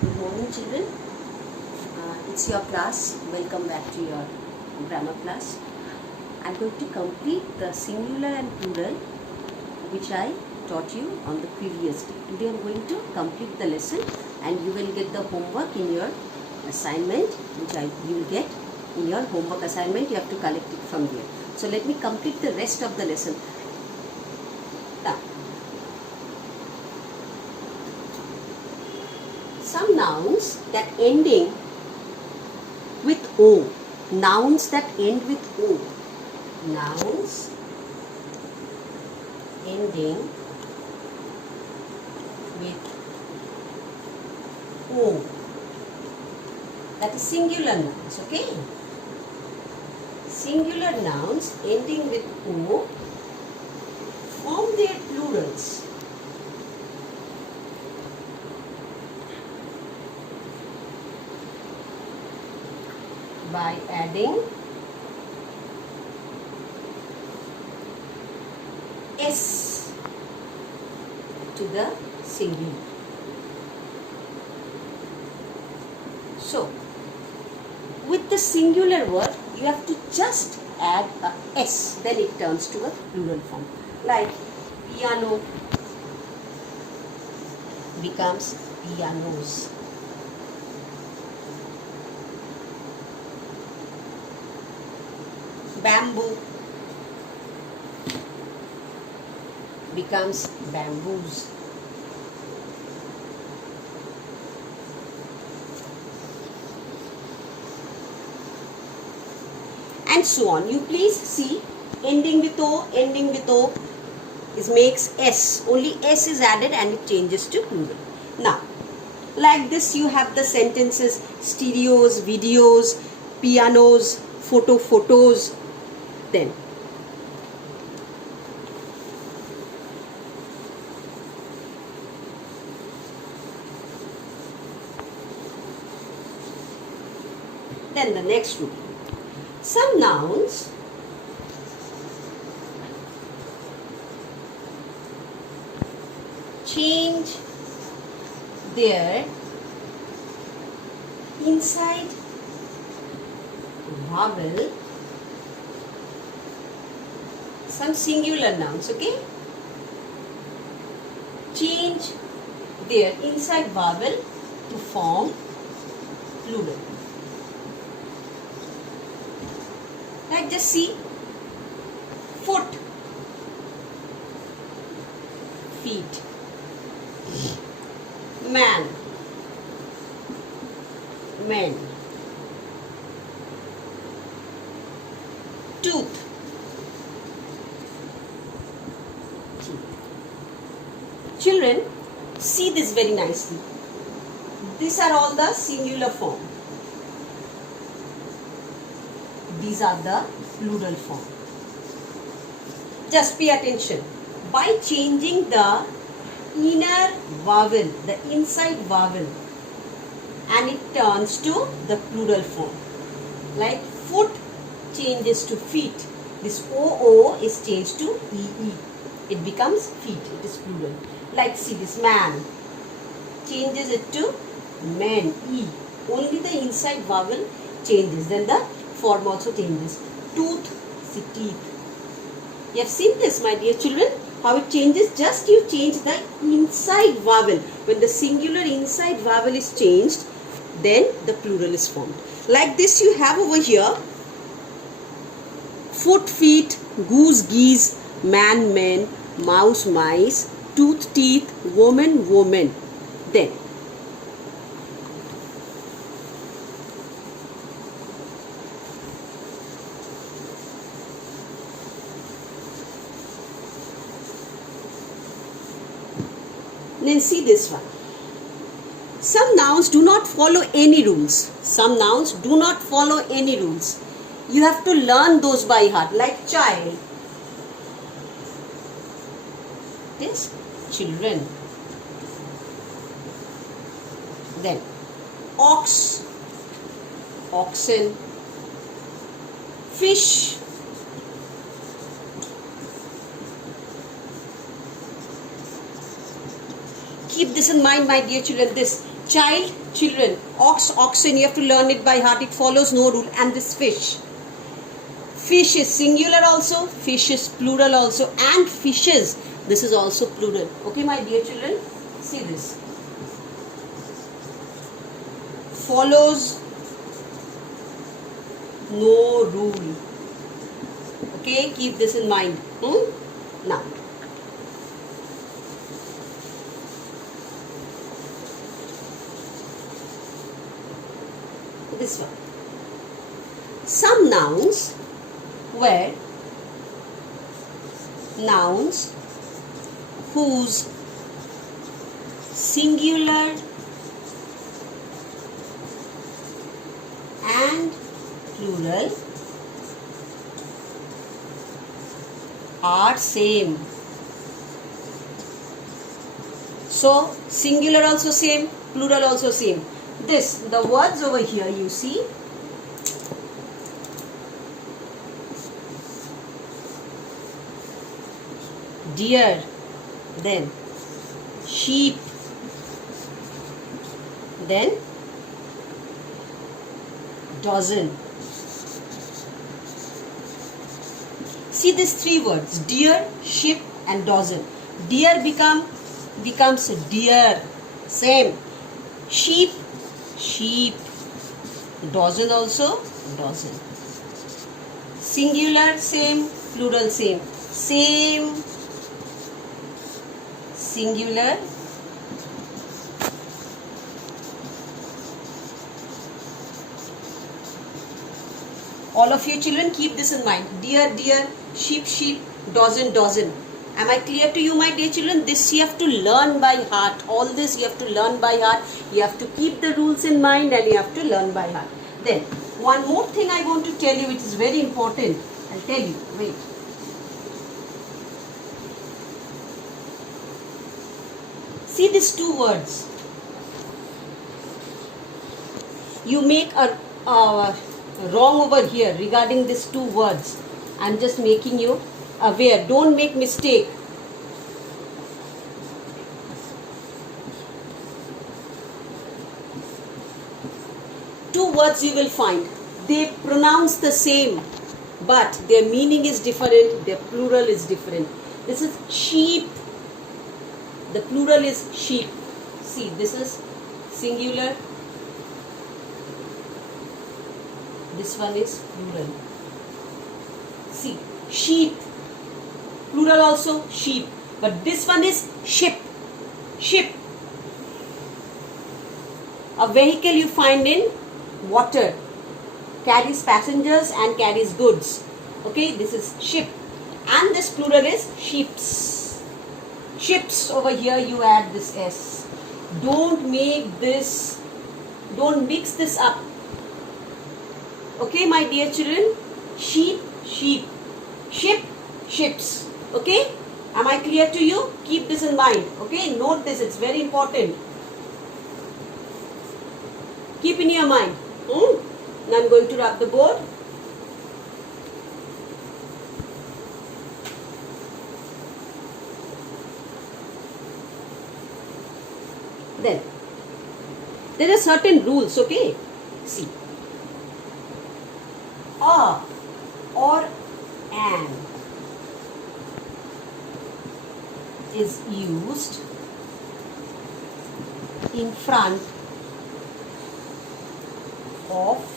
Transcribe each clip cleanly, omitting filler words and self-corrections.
Good morning, children. It's your class. Welcome back to your grammar class. I'm going to complete the singular and plural which I taught you on the previous day. Today I'm going to complete the lesson and you will get the homework in your assignment which you will get in your homework assignment. You have to collect it from here. So let me complete the rest of the lesson. Now, some nouns that ending with O. Nouns that end with O. Nouns ending with O. That is singular nouns, okay? Singular nouns ending with O form their plurals by adding S to the singular. So, with the singular word, you have to just add a S, then it turns to a plural form. Like piano becomes pianos. Bamboo becomes bamboos. And so on. You please see, ending with O makes S. Only S is added and it changes to plural. Now, like this you have the sentences stereos, videos, pianos, photos. Then the next rule. Some nouns change their inside vowel. Some singular nouns, okay? Change their inside vowel to form plural. Like just see, foot, feet, man, men, tooth, children, see this very nicely. These are all the singular form. These are the plural form. Just pay attention. By changing the inner vowel, the inside vowel, and it turns to the plural form. Like foot changes to feet. This OO is changed to EE. It becomes feet. It is plural. Like see this man changes it to men, E. Only the inside vowel changes. Then the form also changes. Tooth, see teeth. You have seen this, my dear children, how it changes. Just you change the inside vowel. When the singular inside vowel is changed, then the plural is formed. Like this you have over here, foot, feet, goose, geese, man, men, mouse, mice, tooth, teeth, woman, woman. Then see this one. Some nouns do not follow any rules. Some nouns do not follow any rules. You have to learn those by heart. Like child. This children. Then ox, oxen, fish, keep this in mind, my dear children. This Child, children, ox, oxen, you have to learn it by heart. It follows no rule. And this fish. Fish is singular also, fish is plural also, and fishes, this is also plural. Okay, my dear children, see this. Follows no rule. Okay, keep this in mind. Now, this one. Some nouns were nouns whose singular and plural are same. So singular also same, plural also same. This, the words over here you see, deer, then sheep, then dozen. See these three words, deer, sheep and dozen. Deer becomes deer, same. Sheep, sheep. Dozen also, dozen. Singular same, plural same. Same, singular, all of you children keep this in mind. Deer, deer, sheep, sheep, dozen, dozen. Am I clear to you, my dear children? This you have to learn by heart. All this you have to learn by heart. You have to keep the rules in mind and you have to learn by heart. Then, one more thing I want to tell you which is very important. I'll tell you. Wait. See these two words. You make a wrong over here regarding these two words. I'm just making you aware. Don't make mistake. Two words you will find. They pronounce the same, but their meaning is different. Their plural is different. This is sheep. The plural is sheep. See, this is singular. This one is plural. See, sheep. Plural also sheep. But this one is ship. Ship. A vehicle you find in water. Carries passengers and carries goods. Okay, this is ship. And this plural is sheeps. Ships, over here you add this S. Don't make this, don't mix this up. Okay, my dear children? Sheep, sheep. Ship, ships. Okay? Am I clear to you? Keep this in mind. Okay? Note this, it's very important. Keep in your mind. Now I'm going to rub the board. Then, there are certain rules, okay? See. A or an is used in front of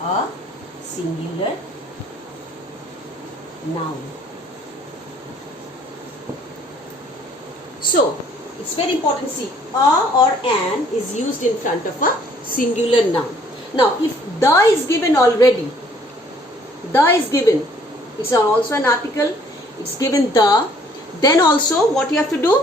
a singular noun. So, it's very important. See, a or an is used in front of a singular noun. Now, if the is given already, the is given, it's also an article, it's given the, then also what you have to do?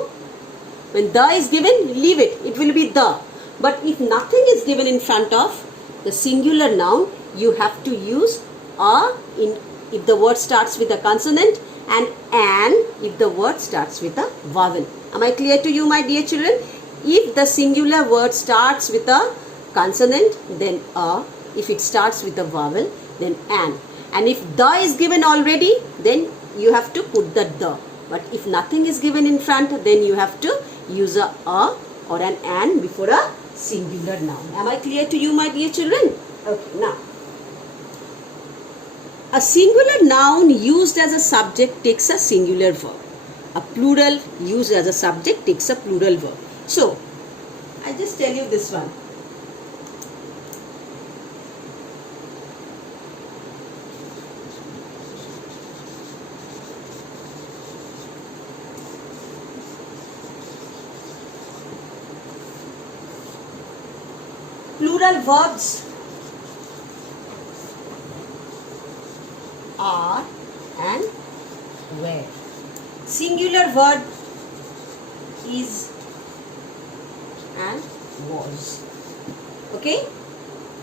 When the is given, leave it, it will be the. But if nothing is given in front of the singular noun, you have to use a if the word starts with a consonant and an if the word starts with a vowel. Am I clear to you, my dear children? If the singular word starts with a consonant, then a. If it starts with a vowel, then an. And if the is given already, then you have to put the. But if nothing is given in front, then you have to use a or an before a singular noun. Am I clear to you, my dear children? Okay, now. A singular noun used as a subject takes a singular verb. A plural used as a subject takes a plural verb. So, I just tell you this one. Plural verbs are and were. Singular verb is and was. Okay?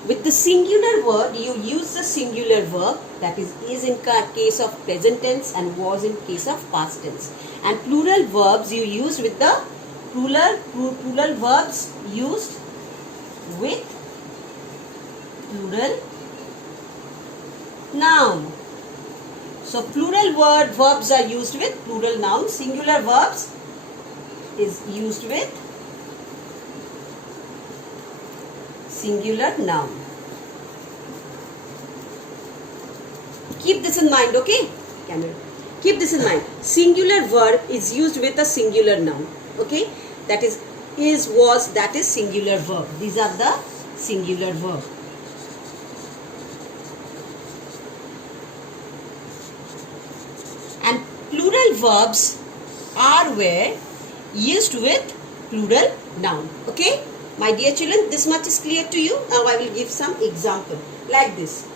With the singular word, you use the singular verb, that is in case of present tense and was in case of past tense. And plural verbs you use with the plural verbs used with plural noun. So plural verbs are used with plural nouns. Singular verbs is used with singular noun. Keep this in mind, okay? Keep this in mind. Singular verb is used with a singular noun. Okay? That is, was, that is singular verb. These are the singular verb. And plural verbs are were used with plural noun. Okay? My dear children, this much is clear to you. Now I will give some example like this.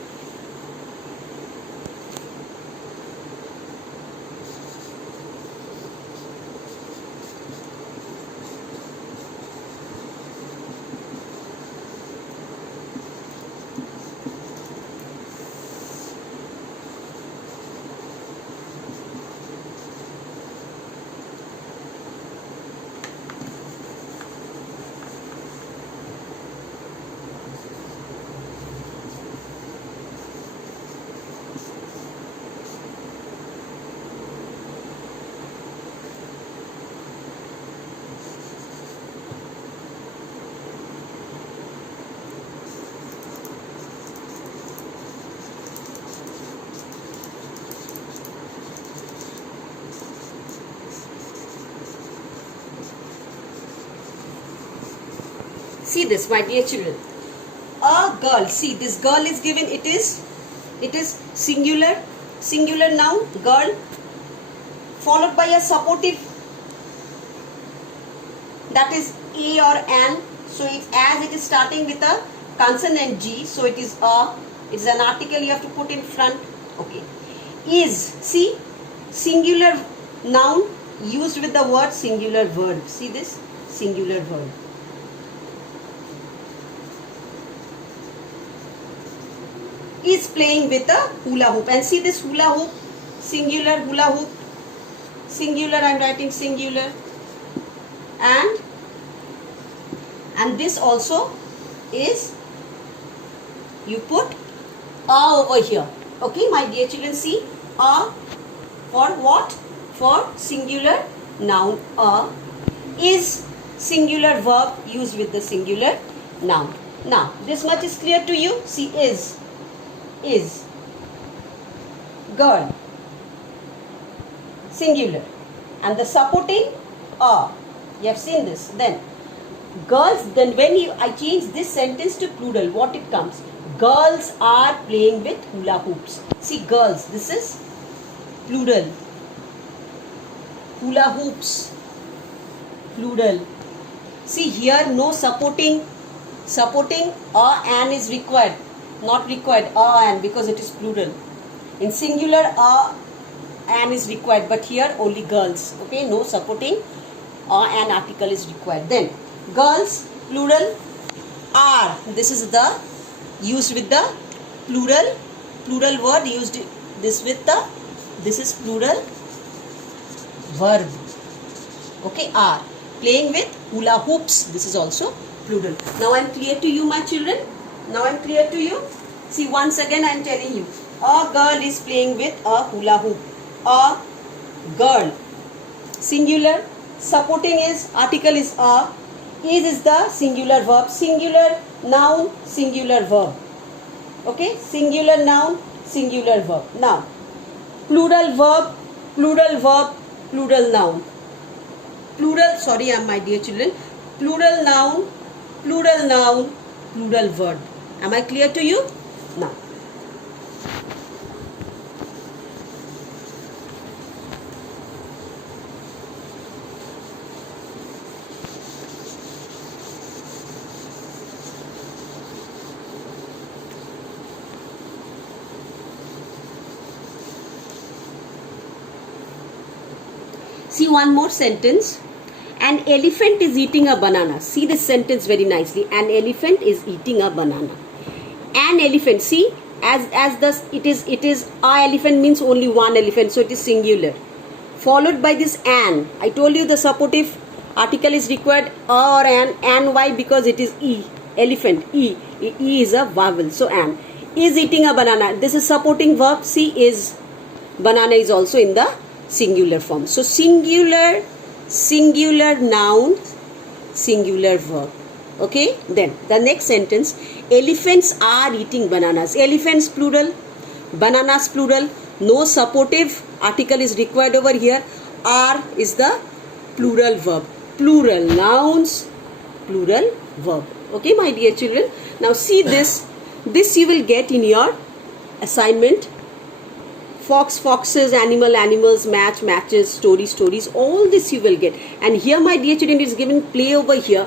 See this, my dear children. A girl. See, this girl is given. It is singular noun, girl, followed by a supportive, that is a or an. So as it is starting with a consonant G, so it is a. It's an article you have to put in front. Okay. Is, see, singular noun used with the word singular verb. See this, singular verb. Is playing with a hula hoop, and see this hula hoop, singular hula hoop, singular, I am writing singular, and this also is, you put a over here. Okay, my dear children, see, a for what? For singular noun. A is singular verb used with the singular noun. Now this much is clear to you. See, is girl, singular, and the supporting a. You have seen this. Then girls, then when I change this sentence to plural, what it comes? Girls are playing with hula hoops. See, girls, this is plural. Hula hoops, plural. See here, no supporting a and is required. Not required a and, because it is plural. In singular a and is required, but here only girls. Okay, no supporting a and article is required. Then girls, plural, are. This is the used with the plural word used this with the, this is plural verb. Okay, are playing with hula hoops. This is also plural. Now I am clear to you, my children. Now I am clear to you. See, once again I am telling you. A girl is playing with a hula hoop. A girl. Singular. Supporting is, article is a. is the singular verb. Singular noun, singular verb. Okay, singular noun, singular verb. Now, plural verb, plural verb, plural noun. Plural, sorry, my dear children. Plural noun, plural noun, plural verb. Am I clear to you? Now, see one more sentence. An elephant is eating a banana. See this sentence very nicely. An elephant is eating a banana. An elephant. See, as this it is a elephant means only one elephant, so it is singular. Followed by this an. I told you the supportive article is required or an. And why? Because it is e. Elephant. E. E is a vowel. So an is eating a banana. This is supporting verb. See, is banana is also in the singular form. So singular, singular noun, singular verb. Okay, then the next sentence, elephants are eating bananas. Elephants plural, bananas plural. No supportive article is required over here. Are is the plural verb. Plural nouns, plural verb. Okay, my dear children. Now see this. This you will get in your assignment. Fox, foxes, animal, animals, match, matches, story, stories, all this you will get. And here, my dear children, it is given play over here.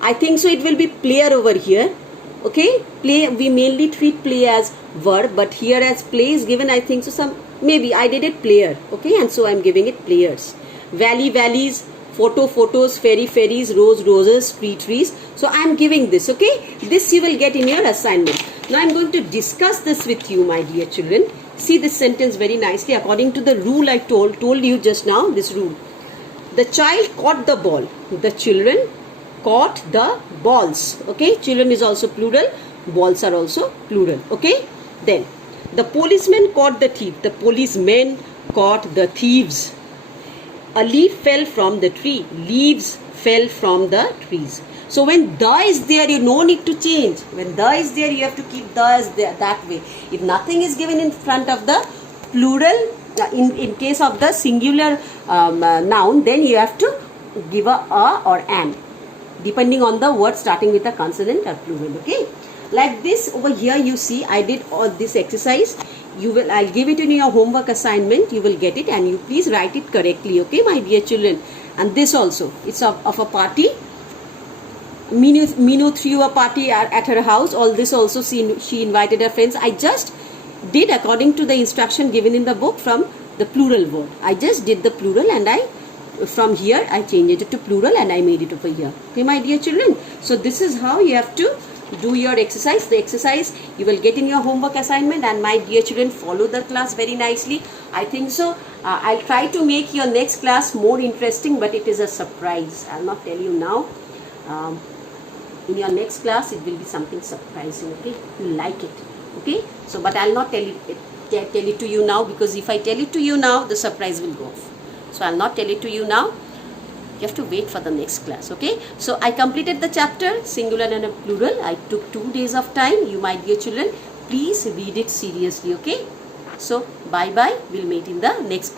I think so it will be player over here. Okay, play, we mainly treat play as verb, but here as play is given, I think so some, maybe I did it player. Okay, and so I am giving it players. Valley, valleys, photo, photos, fairy, fairies, rose, roses, tree, trees. So I am giving this. Okay, this you will get in your assignment. Now I am going to discuss this with you, my dear children. See this sentence very nicely according to the rule I told you just now, this rule. The child caught the ball. The children caught the balls. Okay, children is also plural, balls are also plural. Okay, then the policeman caught the thief. The policemen caught the thieves. A leaf fell from the tree. Leaves fell from the trees. So when the is there, you no need to change. When the is there, you have to keep the as there that way. If nothing is given in front of the plural, in case of the singular noun, then you have to give a or an, depending on the word starting with a consonant or plural. Okay, like this over here you see I did all this exercise. I'll give it in your homework assignment. You will get it and you please write it correctly. Okay, my dear children. And this also, it's of a party. Minu threw a party at her house. All this also she invited her friends. I just did according to the instruction given in the book from the plural word. I just did the plural and from here I changed it to plural and I made it over here. Okay, my dear children. So this is how you have to do your exercise. The exercise you will get in your homework assignment, and my dear children, follow the class very nicely. I think so. I'll try to make your next class more interesting, but it is a surprise. I'll not tell you now. In your next class it will be something surprising. Okay, you like it. Okay, so but I'll not tell it to you now, because if I tell it to you now, the surprise will go off. So I'll not tell it to you now. You have to wait for the next class. Okay, so I completed the chapter singular and a plural. I took 2 days of time. You, my dear children, please read it seriously. Okay, so bye bye. We'll meet in the next class.